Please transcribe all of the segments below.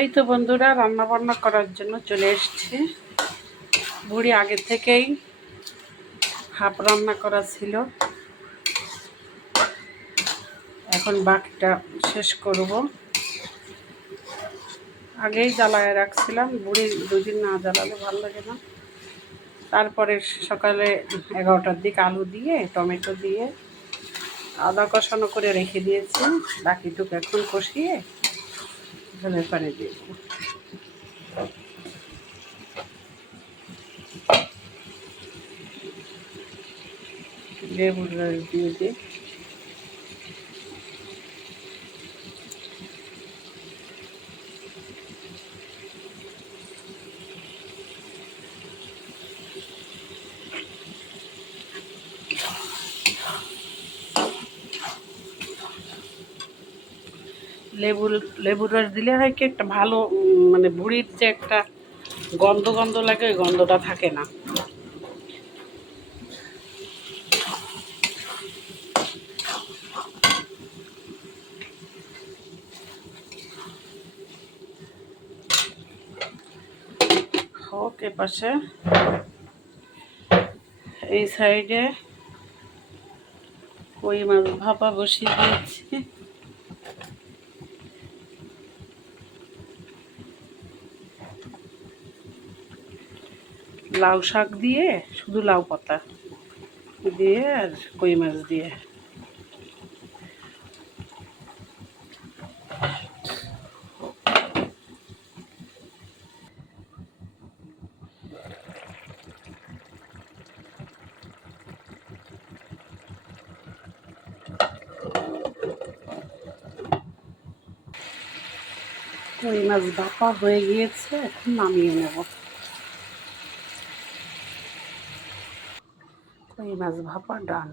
এই তো বন্ধুরা, রান্না বান্না করার জন্য চলে এসেছি। বুড়ি আগে থেকেই হাফ রান্না করা ছিল, এখন বাকিটা শেষ করব। আগেই জ্বালায় রাখছিলাম, বুড়ি দুদিন না জ্বালালে ভালো লাগে না। তারপরে সকালে 11টার দিকে আলু দিয়ে টমেটো দিয়ে আদা কষানো করে রেখে দিয়েছি। বাকিটুকু এখন কষিয়ে ঝোলের পানি দিয়ে দেবো। লেবুর রস দিয়ে দিই। লেবুর রস দিলে হয় কি, একটা ভালো মানে বুড়ির যে একটা গন্ধ গন্ধ লাগে, ওই গন্ধটা থাকে না। হোক এপাশে, এই সাইডে কই মাছ ভাপা বসিয়ে দিয়েছি। লাউ শাক দিয়ে, শুধু লাউ পাতা দিয়ে আর কই মাছ দিয়ে। কই মাছ ভাপা হয়ে গিয়েছে, এখন নামিয়ে নেব। কই মাছ ভাপা ডান।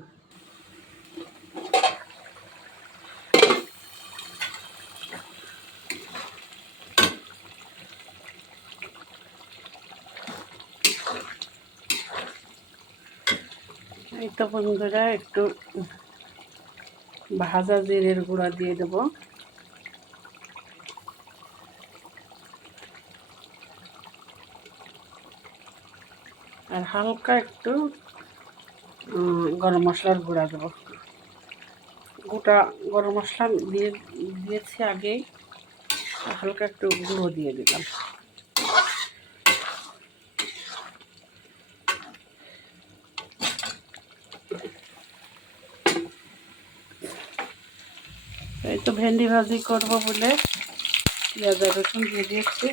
এই তো বন্ধুরা, একটু ভাজা জিরের গুঁড়া দিয়ে দেবো। আর হালকা একটু গরম মশলার গুঁড়া দেবো। গোটা গরম মশলা দিয়েছি আগেই, হালকা একটু গুঁড়ো দিয়ে দিলাম। এই তো ভেন্ডি ভাজি করবো বলে পেঁয়াজ আর রসুন দিয়ে দিয়েছি।